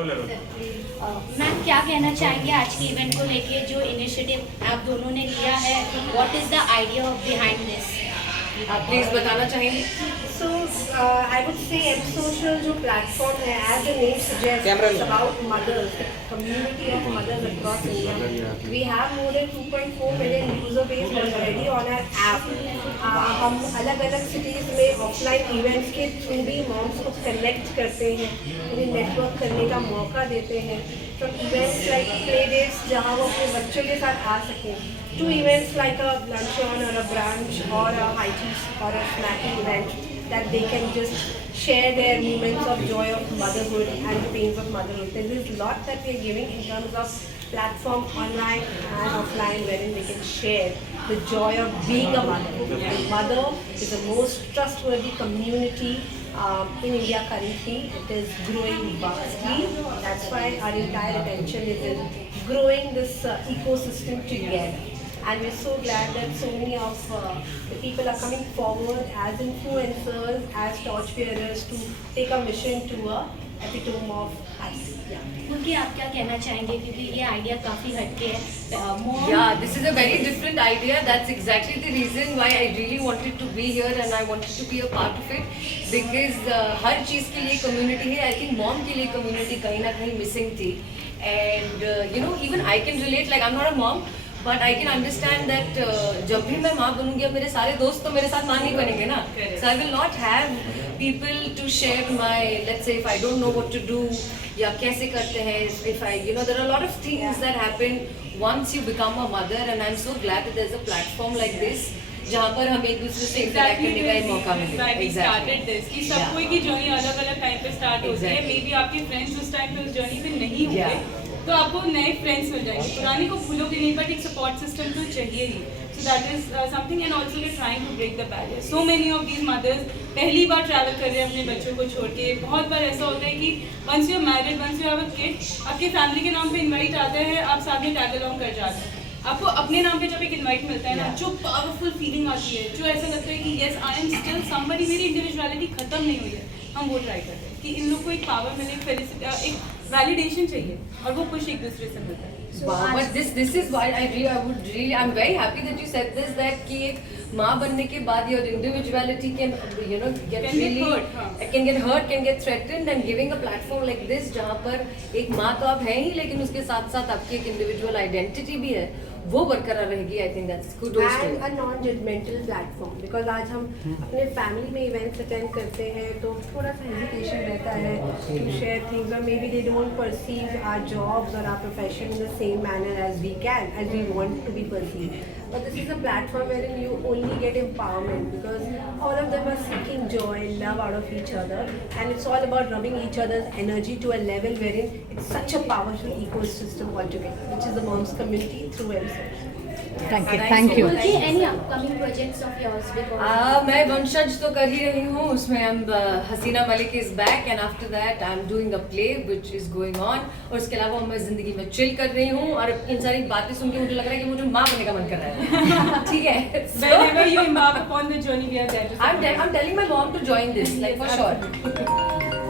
Ma'am क्या कहना चाहेंगे आज के इवेंट को लेके, जो इनिशिएटिव आप दोनों ने लिया है, what is the idea behind this? आप प्लीज बताना चाहेंगे? So, I would say M Social जो platform है, as the name suggests, it's about mothers, the community of mothers across India. We have more than 2.4 million user base already on our app. हम अलग-अलग cities में offline events के through भी moms को connect करते हैं, उन्हें network करने का मौका देते हैं. From events like play dates जहाँ वो अपने बच्चों के साथ आ सकें, to events like a luncheon or a brunch or a high tea or a snacking event that they can just share their moments of joy of motherhood and the pains of motherhood. There is a lot that we are giving in terms of platform online and offline wherein they can share the joy of being a mother. And mother is the most trustworthy community in India currently. It is growing vastly. That's why our entire attention is in growing this ecosystem together. And we're so glad that so many of the people are coming forward as influencers, as torchbearers to take a mission to a epitome of life. क्योंकि आप क्या कहना चाहेंगे, क्योंकि ये idea काफ़ी हटके है. Yeah, this is a very different idea. That's exactly the reason why I really wanted to be here and I wanted to be a part of it. Because हर चीज़ के लिए community है. I think mom के लिए community कहीं ना कहीं missing थी. And you know, even I can relate. Like I'm not a mom, but I can understand that जब भी मैं माँ बनूंगी, अब मेरे सारे दोस्त तो मेरे साथ माँ नहीं बनेंगे ना. So I will not have people to share my, let's say if I don't know what to do या कैसे करते हैं. If I, you know, there are a lot of things that happen once you become a mother, and I'm so glad that there's a platform like this जहाँ पर हम एक दूसरे से इंटरेक्ट करने का एक मौका मिले. कि सब कोई की जर्नी अलग अलग टाइम पे स्टार्ट होती है. मे बी आपके फ्रेंड्स उस टाइम पे उस जर्नी पे नहीं हुए, तो आपको नए फ्रेंड्स मिल जाएंगे. पुराने को भूलोगे नहीं, बट एक सपोर्ट सिस्टम तो चाहिए ही. So that is something. And also we trying to break the barrier. So many of these mothers पहली बार ट्रैवल कर रहे हैं अपने बच्चों को छोड़ के. बहुत बार ऐसा होता है कि once you are married, once you have a kid, आपके फैमिली के नाम पे इन्वाइट आता है, आप साथ में टैग अलोंग कर जाते हैं. आपको अपने नाम पे जब एक इनवाइट मिलता है ना, जो पावरफुल फीलिंग आती है, जो ऐसा लगता है कि yes I am still somebody, मेरी इंडिविजुअलिटी खत्म नहीं हुई है. हम वो ट्राई करते हैं कि इन लोग को एक पावर मिले, एक वैलिडेशन चाहिए, और वो खुश एक दूसरे से मिलता है. But this is why I'm very happy that you said this, that कि एक माँ बनने के बाद your individuality can, you know, get hurt, can get threatened, and giving a platform like this जहाँ पर एक माँ तो आप हैं ही, लेकिन उसके साथ साथ आपकी एक individual identity भी है, वो बरकरार रहेगी. I think that's good. And a non-judgmental platform, because आज हम अपने फैमिली में इवेंट्स अटेंड करते हैं तो थोड़ा सा हेजिटेशन रहता है to share things, or maybe they don't perceive our jobs or our profession in the same manner as we want to be perceived. But this is a platform wherein you only get empowerment, because all of them are seeking joy, love out of each other, and it's all about rubbing each other's energy to a level wherein it's such a powerful ecosystem altogether, which is the moms community through MSOC. Thank you. Any upcoming projects of yours? Because मैं वंशज तो कर ही रही हूँ, उसमें हसीना Malik is back, and after that I'm doing a play which is going on. और उसके अलावा मैं जिंदगी में chill कर रही हूँ, और इन सारी बातें सुन के मुझे लग रहा है कि मुझे माँ बनने का मन कर रहा है. ठीक है. Whenever you embark upon the journey, we are there. I'm telling my mom to join this, like for sure.